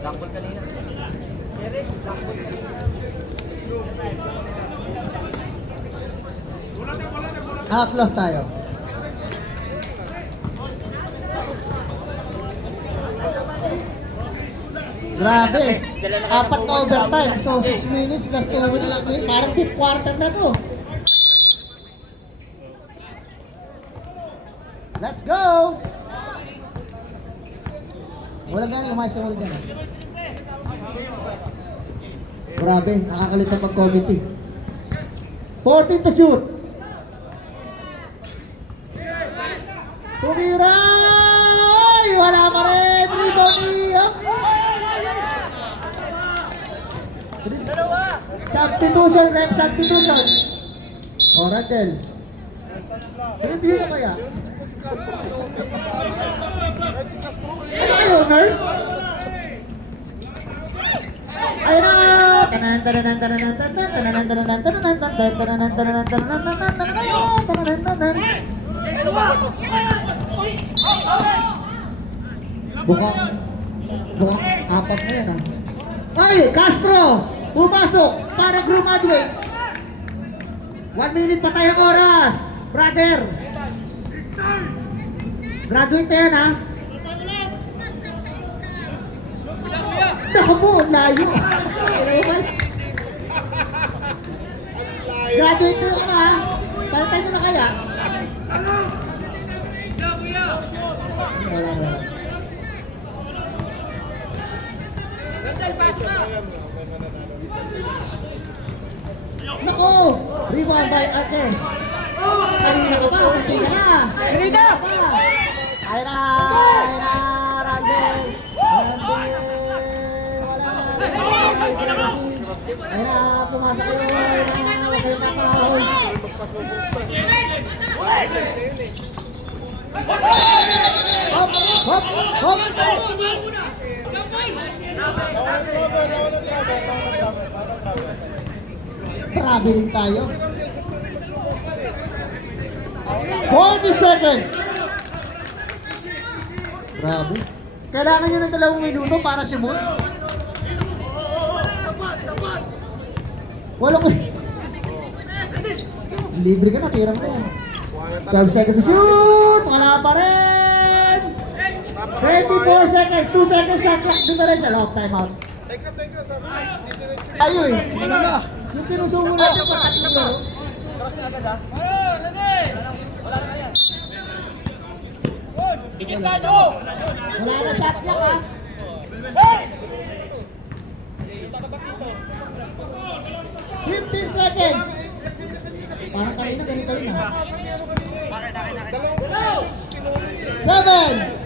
Blackball kanina. Close tayo. Grabe. 4 na overtime. So 6 minutes plus 2 minutes. Parang 5th quarter na to. Let's go! Walang gano'n, umayos ka ulit gano'n. Grabe, nakakalit na pag-committee. 14 to shoot. Tumiray! Wala pa rin! Rebound up! Substitution, rep substitution. O, Randel. Review mo kaya? Ano kayo, nurse? Ayun na! Tananan, tananan, tananan, tananan, tananan, tananan, tananan, tananan, tananan, tananan, tananan, tananan. Bukang 4 na yan ah. Ay! Castro! Pumasok para graduate. 1 minute pa tayong oras. Brother! Graduate na yan ha. Damo, layo. Graduate na yun ha. Palitay mo na kaya? Wala. Nako! Rebound by Arcers. Kanina ka pa, punti ka na. Kanina! Ayun na! Ayun na! Randel! Wala! Ayun na! Pumasok kayo! Ayun na! Kayo na kahol! Hop! Hop! Hop! Traveling tayo. 40 seconds. Grabe. Kailangan nyo ng 2 minuto para simul. Walang libre ka na, tira mo na yan. 12 seconds to shoot. Wala pa rin. 24 seconds. 2 seconds sa clock differential. Off time out. Ayo eh. Yung tinusungo na sa pagkating laro. Cross na agad ha? Wala na yan. Tigil tayo! Wala na shot clock ha. Hey! 15 seconds. Parang kanina ganito yun ha. 7